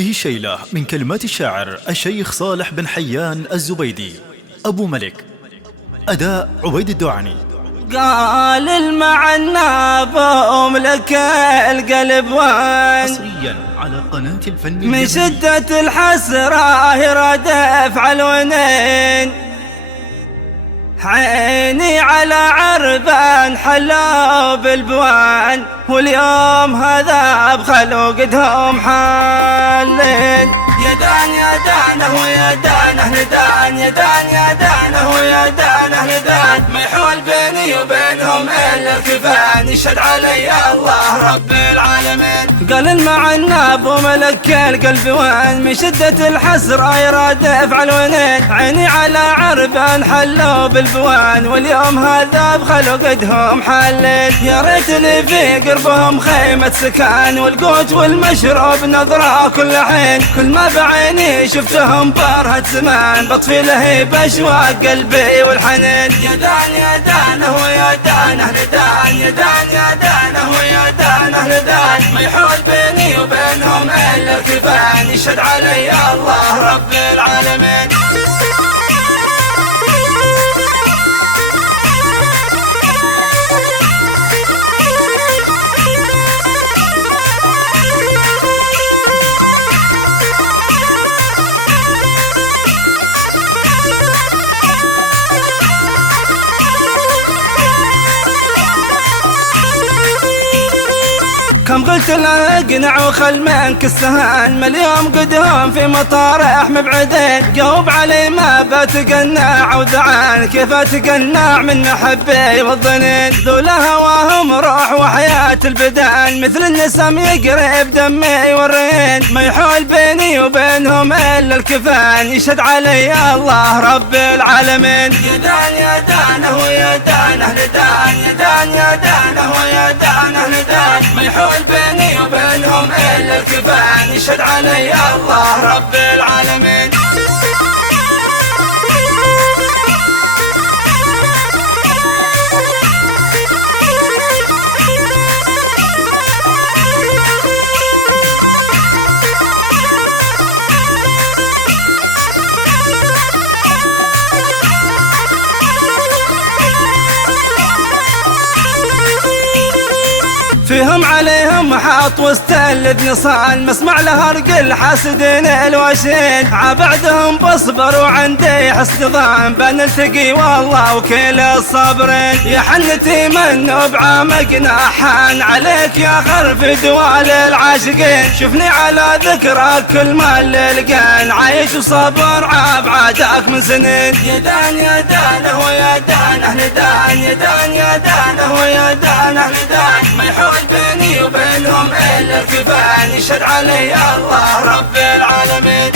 هذه الشيلة من كلمات الشاعر الشيخ صالح بن حيان الزبيدي أبو ملك، أداء عبيد الدعاني. قال المعنى بأملك القلب وين حصريا على قناة الفن من شدة الحسرة يراد أفعل ونين عيني على عربان حلوا بالبوان واليوم هذا بخلوقتهم حالين. يا دان يا دانه ويا دانه ندان، يا دان يا دانه ويا دانه ندان، ما يحول بيني وبينهم إلا الكفان، يشهد علي الله رب العالمين. قال المعنى أبو ملك القلب وين من شدة الحسرة يراد أفعل ونين عيني على عربان حلوا بالبوان واليوم هذا بخلوقتهم حالين. يا ريت لي في قربهم خيمة سكان والقوت والمشروب نظرة كل حين، كل ما بعيني شفتهم برهة زمان بطفي لهيب أشواق قلبي والحنين. يا دان يا دانه ويا دانه ندان، يا دان يا دانه ويا دانه ندان، ما يحول بيني وبينهم إلا الكفان، يشهد علي الله رب العالمين. كم قلت له اقنع وخل منك السهان، ما اليوم قدهم في مطارح مبعدين، جاوب علي ما بتقنع وذعان، كيف اتقنع من محبي والظنين، ذولا هواهم روح وحياة البدان، مثل النسم يقرب دمي والرين، ما يحول بيني وبينهم الا الكفان، يشهد علي الله رب العالمين. يا دان يا دانه ويا دانه ندان، يا دان يا دانه ويا دانه ندان، ما يحول بيني وبينهم إلا الكفان، يشهد علي الله رب العالمين. فيهم عليهم حاط واستلذ نصان، مسمع له ارقل حاسدين الوشين، عبعدهم بصبر وعندي حسن ظن بنلتقي والله وكيل الصابرين. يا حنتي من بعامقنا حان عليك يا خرف دوال العاشقين، شوفني على ذكرك كل ما لقان عايش وصبر عبعدك من سنين. يا دان يا دانه ويا دانه ندان، يا دان يا دانه ويا دانه ندان، ما يحول بيني وبينهم إلا الكفان، يشهد علي الله رب العالمين.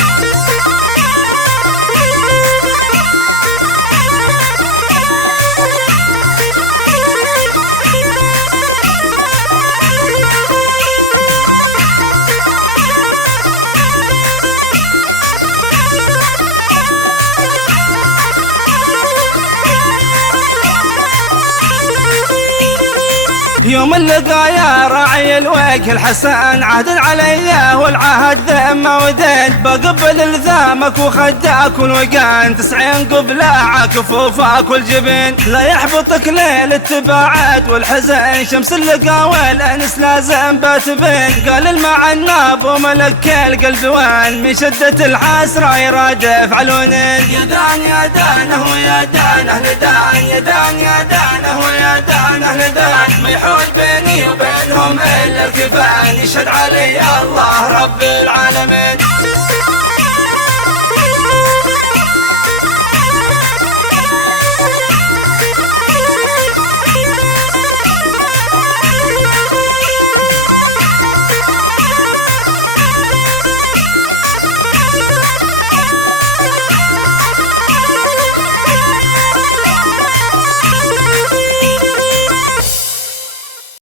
يوم اللقا يا راعي الوجه الحسن عهد علي والعهد ذمه ودين، بقبل الزامك وخداك والوقان 90 قبلة كفوفك والجبين، لا يحبطك ليل التباعد والحزن شمس اللقا والانس لازم بتبين. قال المعنى ابو ملك القلب وين من شدة الحسرة يراد افعل ونين. يا دان يا دانه ويا دانه ندان، يا دان يا دانه ويا دانه ندان، ما يحول بيني وبينهم إلا الكفان، يشهد علي الله رب العالمين.